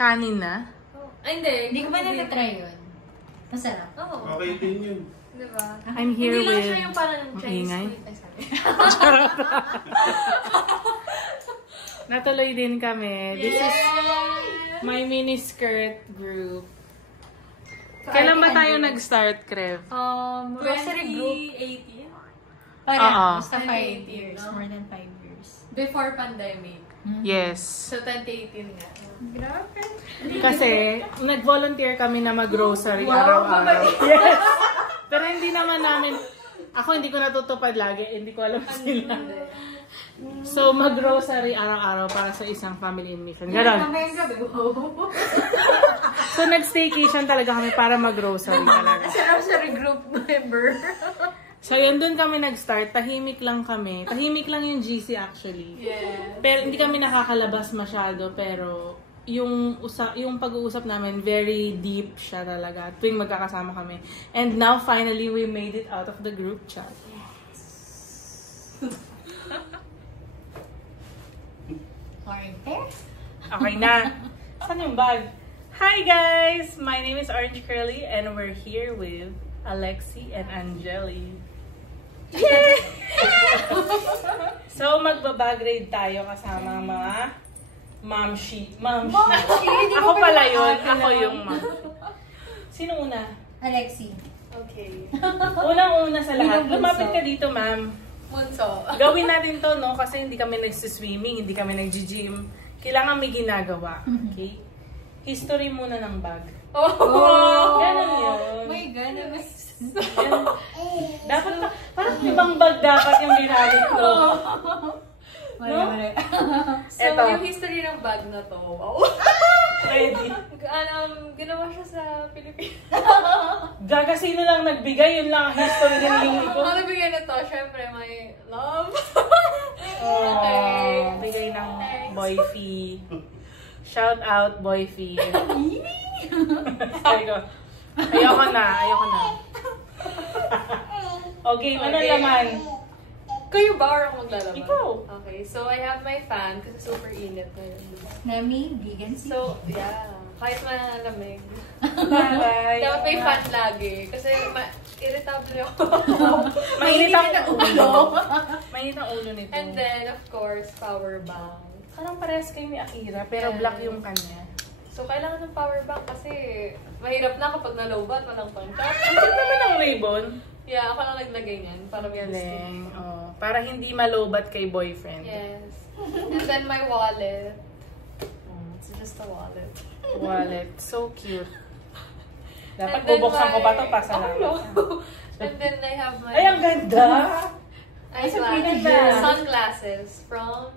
Kanin na? Ay, hindi. Hindi ko ba natatry yun? Masarap. Oo. Okay din yun. Diba? I'm here hindi with... lang siya yung parang Chinese ingay. food. Ay, sorry. Natuloy din kami. This is my mini skirt group. Kailan ba tayo nag-start, Krev? Grocery group 18? Parang, basta 5 2018, years. no? More than 5 years. Before pandemic. Yes. So, 2018 nga. Grabe. Kasi, nag-volunteer kami na mag-grocery araw-araw. Yes! Pero hindi naman namin... Ako hindi ko natutupad lagi. Hindi ko alam sila. So, mag-grocery araw-araw para sa isang family in mission. Ganon. Mamayang gabi. Wow. So, nag-staycation talaga kami para mag-grocery talaga. Grocery group member. So, yun dun kami nag-start. Tahimik lang kami. Tahimik lang yung GC actually. Yes. Pero hindi kami nakakalabas masyado. Pero, yung pag-uusap namin, very deep siya talaga. Tuwing magkakasama kami. And now, finally, we made it out of the group chat. Okay na. Saan yung bag? Hi guys! My name is Orange Curly and we're here with Alexi and Angeli. Yay! So, magbabag grade tayo kasama ang mga mamshi. Ako pala yun. Ako yung ma'am. Sino una? Alexi. Okay. Unang-una sa lahat. Lumapit ka dito, ma'am. Munso. Gawin natin to, no? Kasi hindi kami nagsiswimming, hindi kami nag-gym. Kailangan may ginagawa. Okay? History muna ng bag. Oh! Ganun yun. Oh my God. Yan. Dapat pa, parang ibang bag dapat yung ginamit ko. Mali. So, Eto. yung history ng bag na to, wow. Ready. Ginawa siya sa Pilipinas. Gagasino lang nagbigay, yun lang ang history ng linggo ko. Ang nabigay na to, syempre, may love. Oh, bigay ng boy fee. Shout out, boy fee. Sabi ko, ayoko na. Okay, ano laman? Kayo ba or ako maglalaban? Ikaw. Okay, so I have my fan kasi super init na yun. Nami, vegan So, yeah. Kahit malamig. Bye. Dapat may fan lagi. Kasi irritable ako. Mainit ang ulo. Mainit ang ulo nito. And then, of course, power bank. Parang parehas kayo ni Akira, pero Yeah. black yung kanya. So, kailangan ng power bank kasi mahirap na kapag nalobat, walang pang-chat. Ang cute naman ang ribbon. Yeah, ako lang naglagay niyan para may Galing. Oh, para hindi malobat kay boyfriend. Yes. And then my wallet. It's just a wallet. Wallet. So cute. Dapat And then bubuksan ko pa to pa sa Oh, no. And then I have my Ay, ang ganda! eyeglasses. Sunglasses from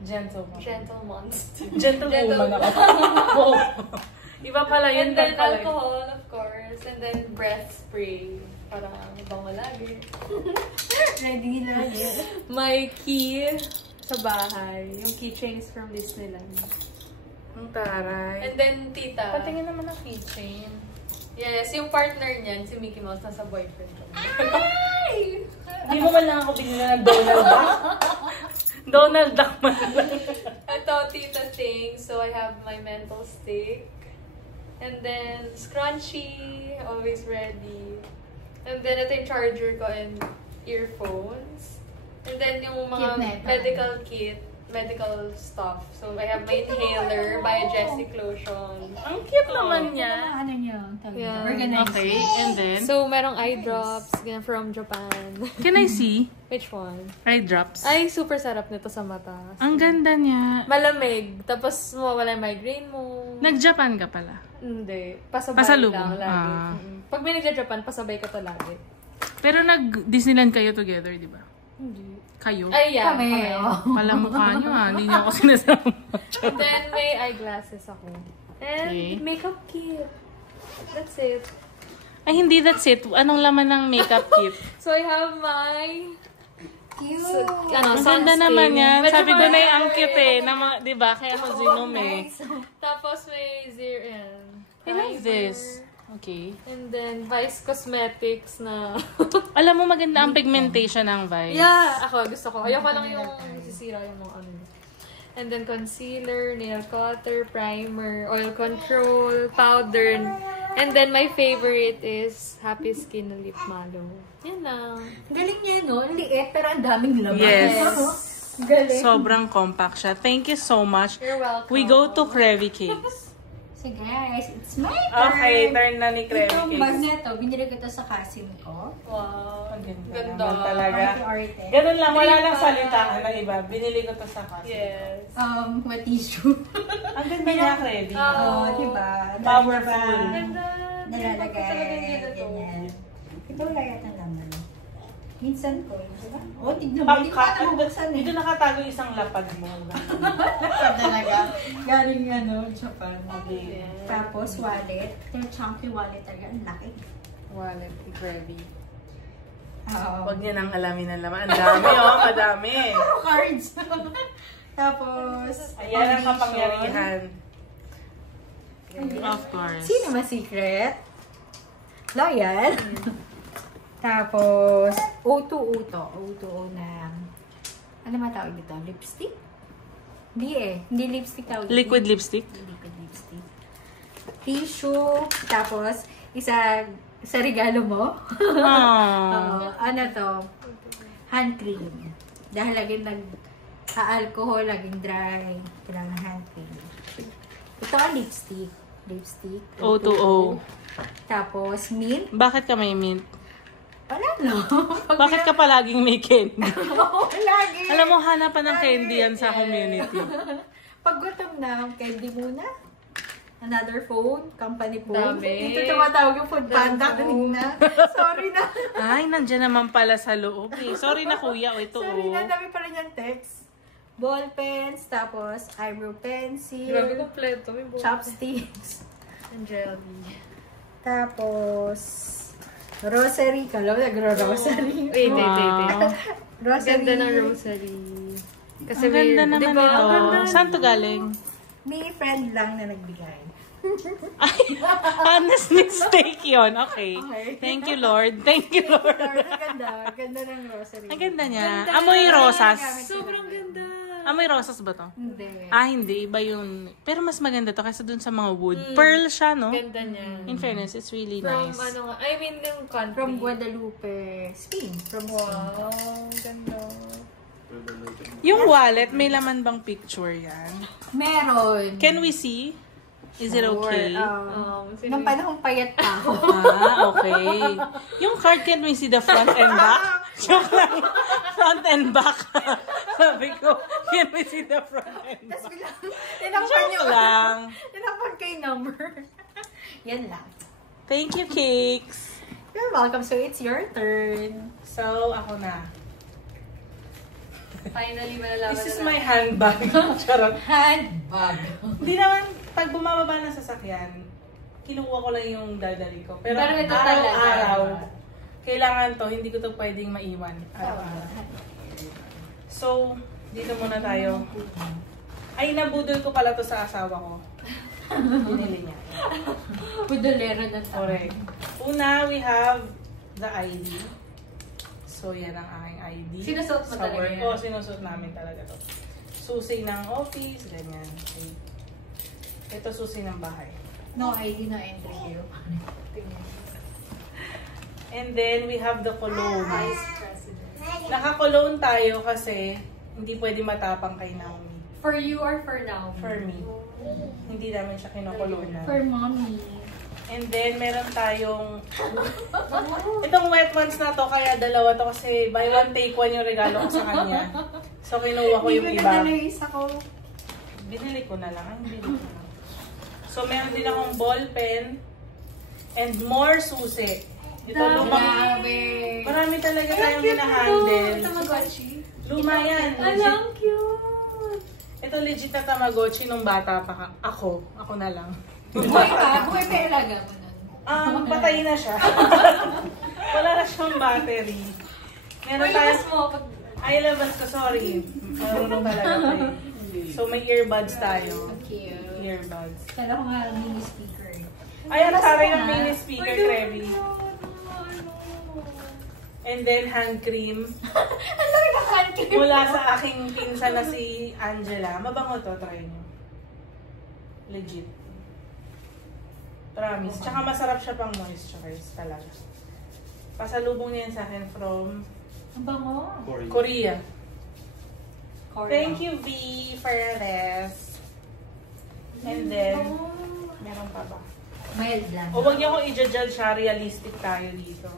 Gentleman. Gentle Monster. Gentlewoman ako. Oh. Iba pala yun. And then pala yun. alcohol, of course. And then breath spray. Para bango lagi. Ready na. My key sa bahay. Yung keychains from Disneyland. Ang taray. And then tita. Patingin naman ang keychain. Yes, yung partner niyan, si Mickey Mouse, nasa boyfriend ko. Ay! Hindi mo man lang ako binila ng Donald Duck. Donald Duck man lang. Ito, tita thing. So I have my mental stick. And then scrunchie, always ready. And then ito yung charger ko and earphones. And then yung mga Kit na ito. medical kit, medical stuff. So I have my inhaler, Biogesic lotion. Ang cute naman niya. Ano niyo? Yeah. Organized. Okay, and then? So merong eye drops ganyan from Japan. Can I see? Which one? Eye drops. Ay, super sarap nito sa mata. Ang ganda niya. Malamig. Tapos mawawala yung migraine mo. Nag-Japan ka pala. Hindi. Pasabay Pasalubong. lang lagi. Ah. Pag may nagja-Japan, pasabay ko to lagi. Pero nag-Disneyland kayo together, di ba? Hindi. Kayo? Ay, yeah. Kami. Pala mukha nyo ha. Hindi nyo ako sinasama. And then, may eyeglasses ako. And Okay. makeup kit. That's it. Ay, hindi, that's it. Anong laman ng makeup kit? So, I have my... Cute. Ang ganda naman yan. Sabi ko na yung ang cute eh. Di ba? Kaya ako zinom eh. Tapos, may zero. I like this. Okay. And then, Vice Cosmetics na... Alam mo, maganda ang pigmentation ng Vice. Yeah! Ako, gusto ko. Ayoko lang yung sisira yung mga ano. And then concealer, nail cutter, primer, oil control, powder. And then my favorite is Happy Skin na lip malo. Yan lang. Galing niya, no? Ang liit, pero ang daming laman. Yes. Galing. Sobrang compact siya. Thank you so much. You're welcome. We go to Krevy Cakes. So guys, it's my turn. Okay, turn na ni Krevy Itong bag Cakes. na to, binili ko to sa cousin ko. Wow. Ang ganda Ganda. naman talaga. Arte-arte. Ganun lang, wala lang Diba? salitaan na iba. Binili ko to sa kasi. Yes. What tissue? Ang ganda niya, Krevy. Oo, diba? Powerful. Ganda. Nalalagay. Talagang ganda to. Ganyan. Ito wala yata naman. Minsan ko, diba? Oh, tignan mo. Hindi ko Pangkat. ata mabuksan eh. Dito nakatago isang lapad mo. Talaga. Galing Japan. Okay. Tapos wallet. Ito yung chunky wallet talaga. Ang laki. Wallet ni Krabby. Oo. Huwag niya nang alamin ang laman. Ang dami, oh. Madami. Cards. Tapos, Ayan ang foundation. kapangyarihan. Of course. Sino mas secret? Loyal. Tapos, O2O to. O2O na, ano matawag dito? Lipstick? Hindi eh. Hindi lipstick tawag. Liquid lipstick? Liquid lipstick. Tissue. Tapos, isa regalo mo. Aww. Ano to? Hand cream. Dahil laging alcohol, laging dry. Kailangan hand cream. Ito ang lipstick. Lipstick. O2O. Tapos, mint. Bakit ka may mint? Wala no. Bakit ka palaging may candy? Lagi. Alam mo, hanapan ng candy yan sa community. Pag gutom na, candy muna. Another phone, company phone. Dami. Ito tumatawag yung food panda kanina. Sorry na. Ay, nandiyan naman pala sa loob eh. Sorry na kuya, o ito Sorry na, oh. dami pa rin yung text. Ball pens, tapos eyebrow Grabe pencil, kompleto. May buhay. chopsticks, And jelly. tapos rosary. Kala mo nagro-rosary. Wait. Rosary. Ganda ng rosary. Kasi Ang ganda may- naman diba? ito. Ang ganda. Saan to galing? May friend lang na nagbigay. Ay, honest mistake yun. Okay. Okay. Thank you, Lord. Thank you, Lord. Ang ganda. Ganda ng rosary. Ang ganda niya. Amoy rosas. Sobrang ganda. Amoy rosas ba to? Hindi. Ah, hindi. Iba yun. Pero mas maganda to kaysa dun sa mga wood. Pearl siya, no? Ganda niya. In fairness, it's really From nice. ano nga, I mean yung country. From Guadalupe, Spain. From Spain. Wow, ganda. Yung wallet, may laman bang picture yan? Meron. Can we see? Is it okay? Nung panahong payat pa ako. Ah, okay. Yung card, can we see the front and back? Joke lang. Front and back. Sabi ko, can we see the front and back? Tapos bilang, tinakpan Joke yung lang. tinakpan kay number. Yan lang. Thank you, Cakes. You're welcome. So, it's your turn. So, ako na. Finally, malalaman This is na my handbag. Charot. Handbag. Hindi naman, pag bumababa ng sasakyan, kinuha ko lang yung dadali ko. Pero Pero ito araw-araw, talaga. kailangan to, hindi ko to pwedeng maiwan. Araw-araw. So, dito muna tayo. Ay, nabudol ko pala to sa asawa ko. Binili niya. Pudolero na tao. Correct. Una, we have the ID. So, yan ang aking ID. Sinusuot mo Sa talaga work yan? ko, sinusuot namin talaga to. Susi ng office, ganyan. Okay. Ito susi ng bahay. No ID, no entry here. And then, we have the cologne. Vice President. Naka-cologne tayo kasi hindi pwede matapang kay Naomi. For you or for now? For me. Hindi namin siya kinokolone. For mommy. And then, meron tayong... Itong wet ones na to, kaya dalawa to kasi buy one, take one yung regalo ko sa kanya. So, kinuha ko yung Hindi ko iba. na isa ko. Binili ko na lang. Ay, binili ko na. So, meron din akong ball pen and more susi. Ito, lumang... Grabe. Marami talaga tayong hinahandle. Tamagotchi. Luma yan. Alam, cute. Ito legit na Tamagotchi nung bata pa ka. Ako na lang. Buhay pa. Buhay pa ilaga mo nun. Patay na siya. Wala na siyang battery. Meron tayo... Labas mo. Ay, labas ko. Sorry. Marunong talaga tayo. So, may earbuds tayo. Cute. Earbuds. Kala ko nga mini speaker. Ay, ang Labas taray mo ng na. mini speaker, Trevi. And then, hand cream. Ang laki ng hand cream. Mula sa aking pinsan na si Angela. Mabango to, try nyo. Legit. Promise. Tsaka masarap siya pang moisturize talaga. Pasalubong niya yan sa akin from Ang bango. Korea. Korea. Thank you, V, for this. And then, meron pa ba? Mild lang. O wag niyo akong i-judge siya, realistic tayo dito.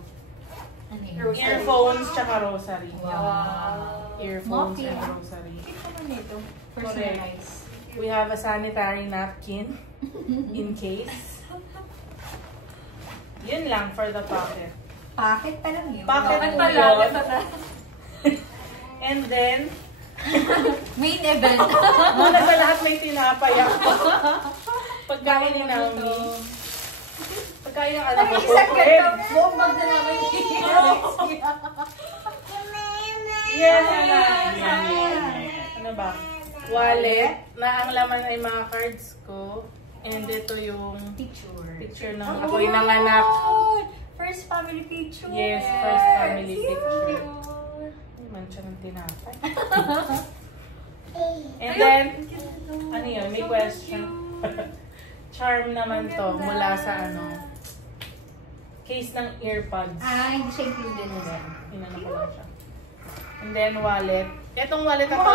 Ano yun? Earphones tsaka rosary. Wow. Earphones Moppy, and ah. rosary. Ito naman ito. Correct. Personalized. We have a sanitary napkin in case. Yun lang for the pocket. Packet pa lang yun. Pocket Bakit po pala? yun. Bakit pala? And then, Main event. muna sa lahat may tinapay ako. Pagkain ni Naomi. Pagkain ng anak ko. Isang ganito. Buong bag na namin. Yes, anak. Ano ba? Wallet na ang laman ay mga cards ko. And ito yung picture ng ako'y nanganak. First family picture. Yes, first family picture. Mancha ng tinapay. And then, ano yun? May question. Charm naman to mula sa case ng earpods. Hindi siya included na din. Inano ko lang siya. And then wallet. Etong wallet na to.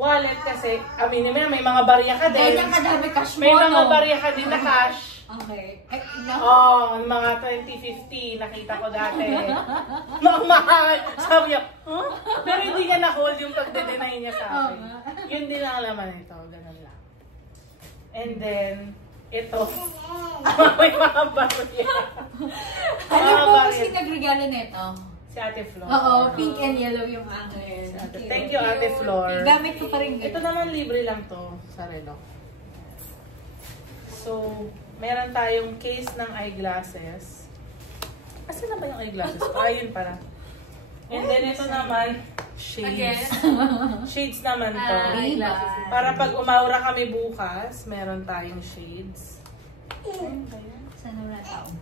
Wallet kasi, aminin mo yan, may mga barya ka din. Ganyan kadami cash mo, May mga no? barya ka din na cash. Okay. Mga 2050, nakita ko dati. Mahal! Sabi niya, huh? Pero hindi niya na-hold yung pagde-deny niya sa akin. Yun din ang laman nito, ganun lang. And then, ito. May mga barya. Ano po kasi nagregalo nito? Si Ate Flor. Oo, pink and yellow yung akin. Thank you, Ate Flor. Gamit ko pa rin. Ito naman libre lang to sa relo. So, meron tayong case ng eyeglasses. Kasi na ba yung eyeglasses ko? Ayun para. And then ito naman, shades. Again? Shades naman to. Eyeglasses. Para pag umaura kami bukas, meron tayong shades. Ayun ba yan? Sana wala taong.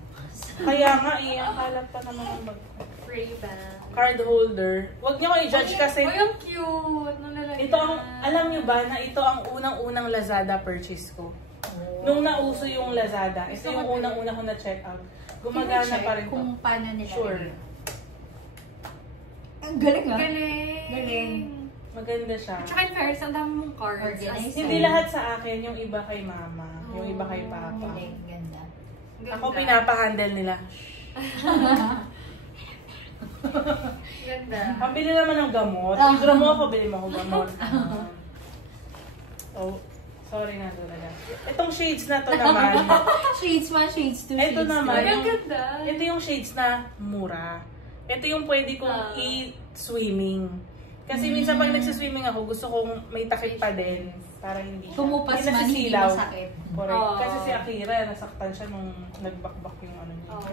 Kaya nga akala pa naman ang bag ko. Ray-Ban. Card holder. Huwag niyo ko i-judge kasi Ay, ang cute. Nalalagyan. ito ang, alam niyo ba na ito ang unang-unang Lazada purchase ko. Nung nauso yung Lazada, ito yung unang-una ko na-check out. Gumagana pa rin to. Kung paano nila. Sure. Ang galing ah. Galing. Galing. Maganda siya. At saka in Paris, ang dami mong cards. Organized. Hindi lahat sa akin, yung iba kay mama, yung iba kay papa. Galing. Ganda. Ako pinapahandle nila. Ganda. Ang bili naman ng gamot. Withdraw mo ako, bili mo ako gamot. Oh, sorry na talaga. Itong shades na to naman. Shades 1, shades 2, Ito shades naman. Ay, ang ganda. Ito yung shades na mura. Ito yung pwede kong i-swimming. Kasi minsan pag nagsiswimming ako, gusto kong may takip pa din. Para hindi siya. Kumupas hindi man, hindi nasisilaw. masakit. Correct. Oh. Kasi si Akira, nasaktan siya nung nagbakbak yung ano niya. Oo,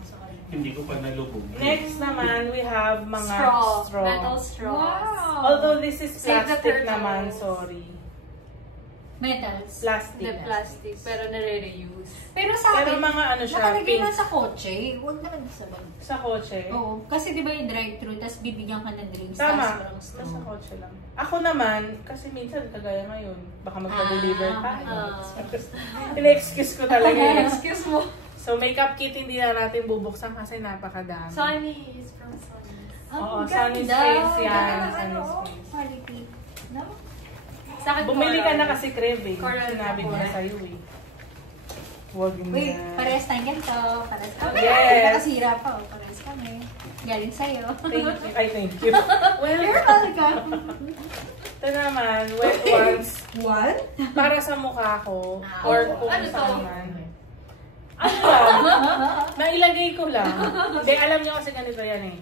sorry. Hindi ko pa nalubog. Next naman, we have mga straw. Metal straws. Wow. Although this is Save the plastic turtles. naman, sorry. Metals. Plastic. The plastic, pero nare-reuse. Pero sa Pero akin, mga ano siya, nakalagay pink. na sa kotse. Huwag naman sa bag. Sa kotse. Oo. Kasi di ba yung drive-thru, tapos bibigyan ka ng drinks, Tama. tapos walang straw. Nasa kotse lang. Ako naman, kasi minsan, kagaya ngayon, baka magpa-deliver tayo. In-excuse ko talaga yun. Excuse mo. So, makeup kit hindi na natin bubuksan kasi napakadami. Sunny is from Sunny. Oo, Ang Sunny's ganda. Face yan. Ganda ng Sunny's ano, Face. quality. No? Sa akin, Bumili ka coral. na kasi crave eh. Coral Sinabi ko na coral. sa'yo eh. Huwag na. Wait, parehas tayong ganito. Parehas kami. Yes. Nakasira pa. Oh. Parehas kami. Galing sa'yo. Thank you. Ay, thank you. You're welcome. Ito naman, wet ones. What? Para sa mukha ko. Ah, Or oh, kung ano to? saan man. Ano lang? Nailagay ko lang. Hindi, alam niyo kasi ganito yan eh.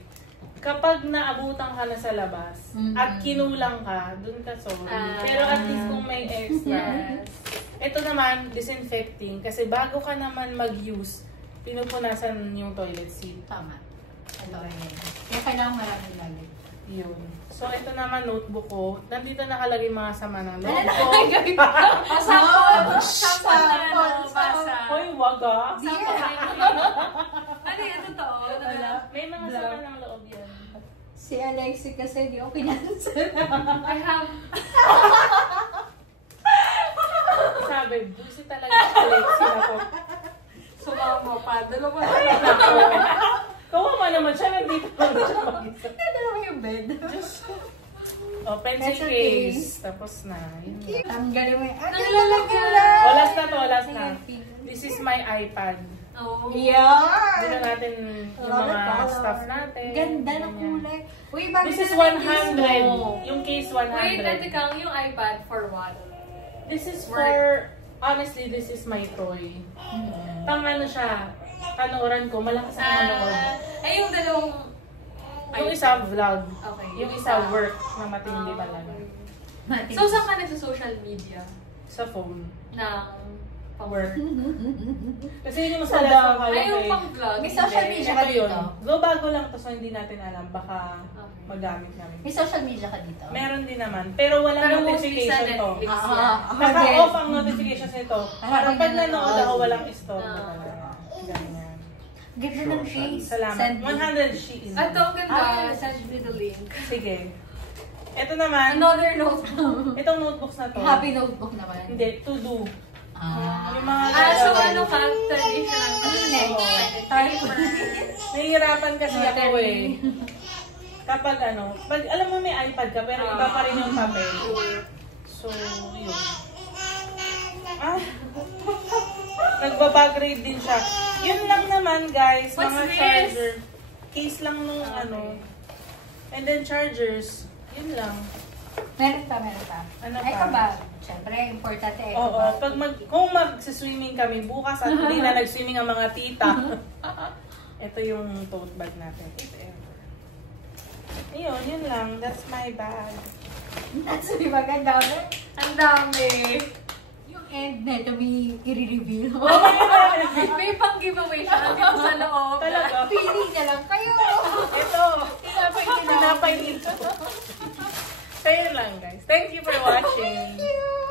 Kapag naabutan ka na sa labas at kinulang ka, dun ka sorry. Pero at least kung may extra. Ito naman, disinfecting. Kasi bago ka naman mag-use, pinupunasan yung toilet seat. Tama. Ito ay kaya kailangan maraming lagi. Yun. So, ito naman notebook ko. Nandito nakalagay mga sama ng loob ko. Basa. Hoy, wag ah. Ano yun? Totoo? May mga sama ng loob yan. Si Alexi kasi hindi ko pinansal. I have... Sabi, busi talaga si Alexi na to. Sumama pa. Dalawa na. Kawawa naman siya, nandito pa rin siya mag-isa. Dalawa yung bed. Oh, pencil Pencil case. Tapos na. Yun na. Tanggalin mo yung... Nalalagyan. Oh, last na to, last na. This is my iPad. Oh. Yeah! Dito natin yung mga stuff natin. Ganda ng Ganyan. kulay. Uy, bakit This is na lang yung 100. case mo? Yung case 100. Wait, Ate Kang, yung iPad for what? This is for, honestly, this is my toy. Pang ano siya, panooran ko, malakas ang manood. Ay, yung dalawang... Yung isa vlog, Okay. yung isa work na matindi talaga. Mati. So, saan ka na sa social media? Sa phone. Ng Work. Kasi yun yung Sa masala dog. sa kayo Ay, yung pang-vlog. May social media ka Ito yun. dito? Go bago lang to, so hindi natin alam. Baka Okay. magamit namin. May social media ka dito? Meron din naman. Pero walang Pero mostly sa notification to. Netflix. Naka-off ang notifications nito. Para pag din nanood ako, walang store. Ah. Ganyan. Ganda ng case. Salamat. Send me. 100 sheets. At ang ganda, Ah. send me the link. Sige. Ito naman, Another notebook. itong notebooks na to. Happy notebook naman. Hindi, to do. Ah. Yung mga So gagawin. ano ka? Traditional. Nahihirapan kasi ako eh. Kapag ano, pag alam mo may iPad ka pero iba pa rin yung papel. So, yun. Ah, nagbabagrade din siya. Yun lang naman guys, What's mga this? charger. Case lang nung ano. And then chargers. Yun lang. Meron pa. Ano Eco pa? bag. Siyempre, importante eco Oo, bag. pag kung mag-swimming kami bukas at hindi na nag-swimming ang mga tita. Ito yung tote bag natin. If ever. Ayun, yun lang. That's my bag. That's may maganda. Ang dami. Yung end na ito may i-reveal. May pang-giveaway siya. Andito sa loob. Talaga. Pili na lang kayo. Ito. Tinapay dito. So yun lang guys. Thank you for watching. Thank you.